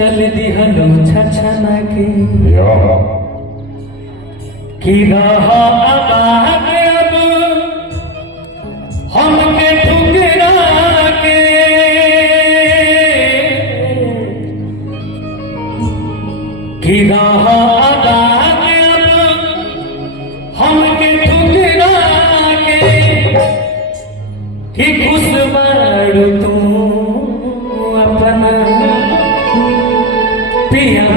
चल दिहनु छछना के कि रहा आबाद अब हमके ठुकरा के कि रहा आबाद अब हमके ठुकरा के कि खुश बारू तू अपना पिया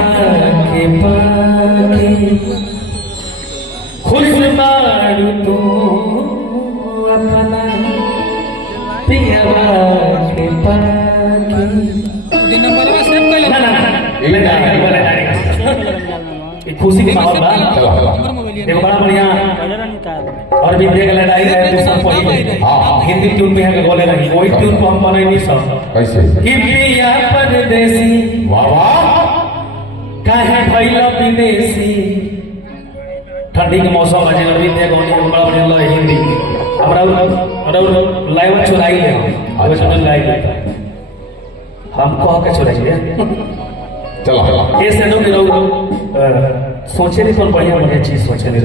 के पाके खुश बारू तू अपना पिया के पाके खुशी के माहौल बा एक बड़ा बढ़िया और भी देख ले रही है तो सब पढ़ी हिंदी ट्यून में है बोले रही वही ट्यून को हम बनाई नहीं सब कैसे कि पिया परदेसी वाह वाह काहे भइला विदेशी ठंडी के मौसम है जब भी देख होनी बड़ा बढ़िया लग हिंदी हमरा लाइव चुराई ले अब चल लाइव हम कह के चुराई चलो ये से नो गिरो सोचे नहीं पर बढ़िया बढ़िया चीज सोचे नहीं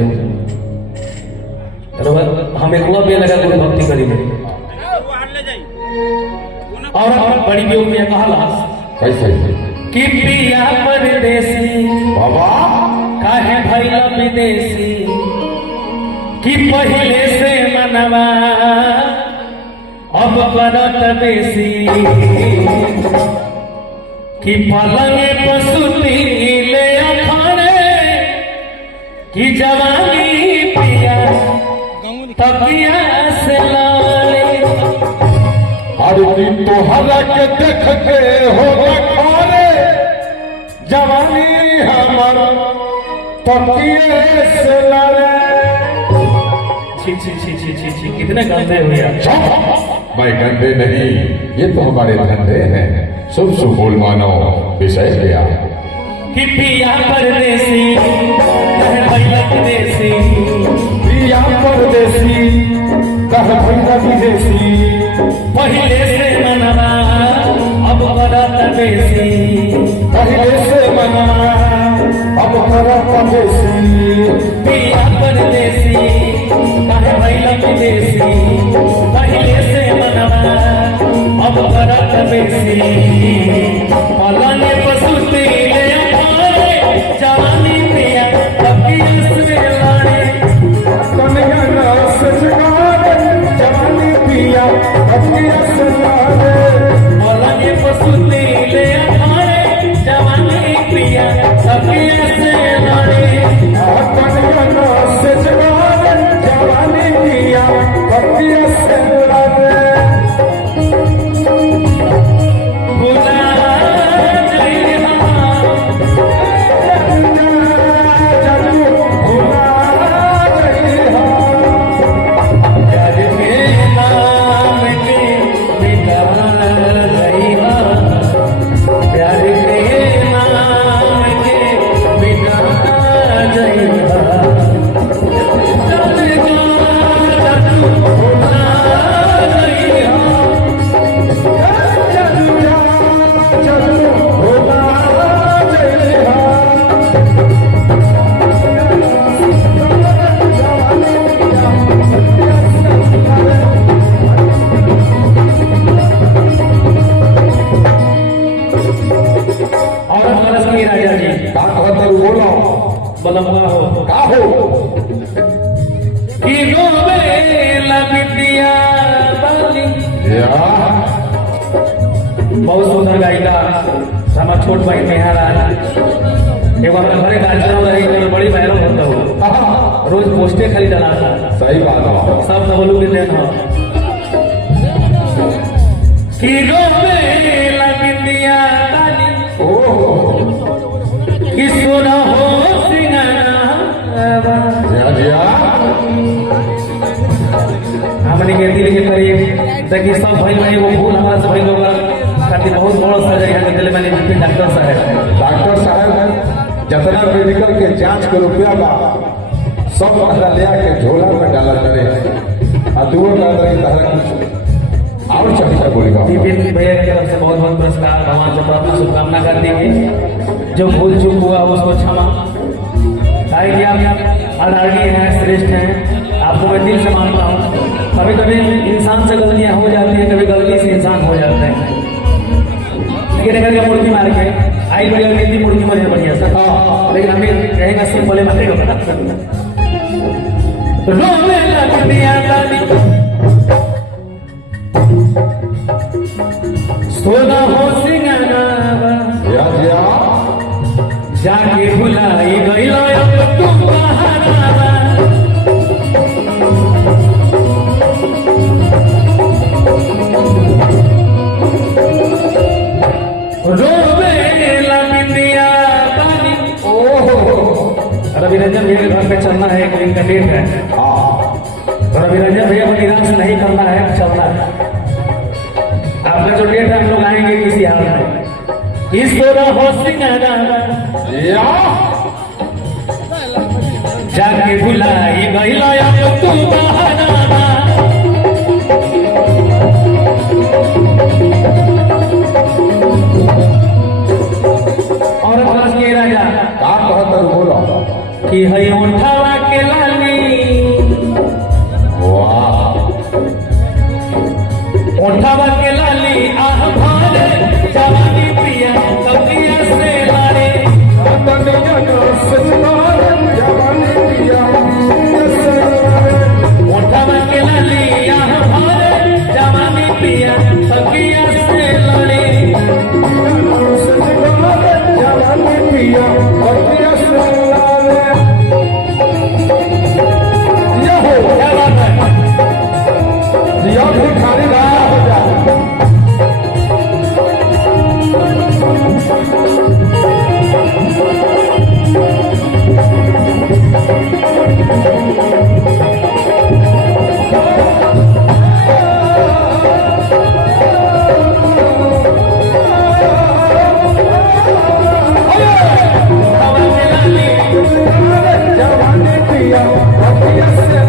रहो हम एक हुआ भी लगा कोई भक्ति करी में और बड़ी बेऊ में कहा कैसे कि पिया परदेसी बाबा काहे भइला विदेशी कि पहले से मनवा अब करत बेसी कि पलंग पर सुती ले अखाने कि जवानी पिया तकिया से लाले हर दिन तो हरा के देख के हो खाने जवानी हमर तकिए से लड़े छी छी छी छी छी छी कितने गंदे हुए आप मैं गंदे नहीं ये तो हमारे धंधे हैं शुभ शुभ बोल मानो विषय गया कि पिया परदेसी कहे भैया विदेशी पिया परदेसी कह भैया विदेशी पहले से मनवा अब करत बेसी पहले से मना अब करत बेसी पिया परदेसी कहे भैया विदेशी पहले से मनवा अब करत बेसी पलंग पर सुती ले अखाने जवानी पिया तकिया से लाड़े कन्हैया नाच जगावे जवानी पिया तकिया से लड़े पलंग पर सुती ले अखाने जवानी पिया तकिया से लाड़े कन्हैया नाच जगावे जवानी पिया तकिया से लड़े बहुत सुंदर गायिका हमारा छोट भाई नेहा एक बार घरे कार्यक्रम रही बड़ी बहनों होता हो रोज पोस्टे खाली डाला था सही बात है सब नवलू के देन हो कि रोवे लगिया ताली कि सोना हो सिंगारा हमने के दिल के करीब देखिए सब भाई भाई वो फूल हमारा सब भाई लोग खातिर बहुत बड़ा सर्जरी है दिल में डॉक्टर साहब जितना मेडिकल के जांच के रुपया बा सब पहला ले आके झोला में डाला करे और दूर का तरह कुछ और चाहिए बोलेगा विपिन भैया की तरफ से बहुत बहुत पुरस्कार, भगवान से प्रार्थना शुभकामना करते हैं। जो भूल चूक हुआ उसको क्षमा। कि आप आदरणीय हैं, श्रेष्ठ हैं, आपको मैं दिल से मानता हूँ। कभी कभी इंसान से गलतियाँ हो जाती हैं, कभी गलती से इंसान हो जाते हैं। लेकिन अगर मुर्गी मार के आई बढ़िया नीति मुर्गी मरे बढ़िया सर, लेकिन हमें कहेगा सिंपल सोना हो सिंगाना जाके भुलाई गई तुम रवि रंजन भैया के घर पे चलना है, एक दिन का डेट है। तो रवि रंजन भैया को निराश नहीं करना है, चलना है। आपका जो डेट है हम लोग आएंगे किसी हाल में। इस हो जाके बुलाई गईला तू और राजा का कहतर बोलो कि हई उठावा के लाली उठावा के लाली आह भारे जवानी पिया कपिया से लारे उठावा के लाली आह भारे जवानी पिया कपिया से लारे जवानी पिया कपिया से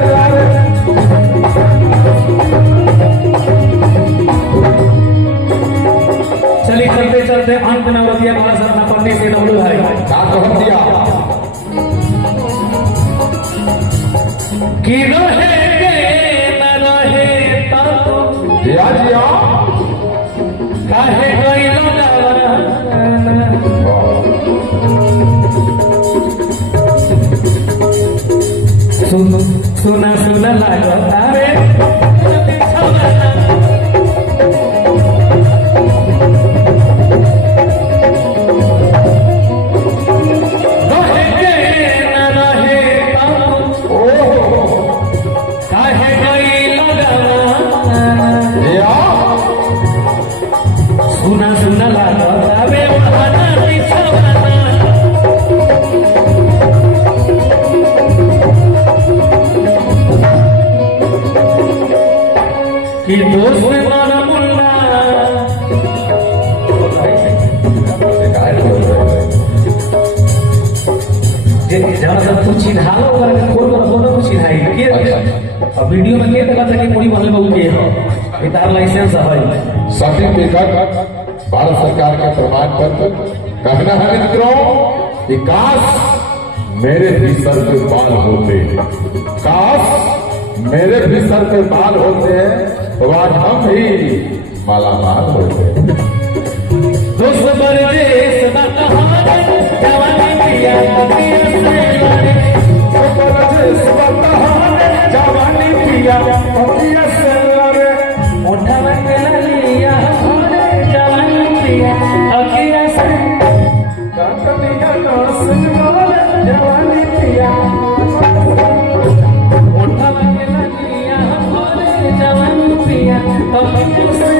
लारे। चलिए चलते चलते अंत में बतिया हमारा अपना पत्नी से डब्लू भाई कि रहे न रहे काहे गइलो सुना सुना लागता रे सुना सुना लागता रे कि दोस्त मारा मुन्ना जहाँ सब कुछ चिन्हालो करके खोल कर फोटो को चिन्हाई के अब वीडियो में के लगा था कि पूरी महल में उनके है इतार लाइसेंस है सर्टिफिकेट भारत सरकार का प्रमाण पत्र। कहना है मित्रों कि काश मेरे भी सर पे बाल होते, काश मेरे भी सर पे बाल होते हैं तो आज हम ही माला माल होते। दोस्त परदेश जवानी पिया जवानी पिया उठावा के लालिया जवानी पिया अखिया से जवानी पिया उठावा के लालिया जवानी पिया अखिया से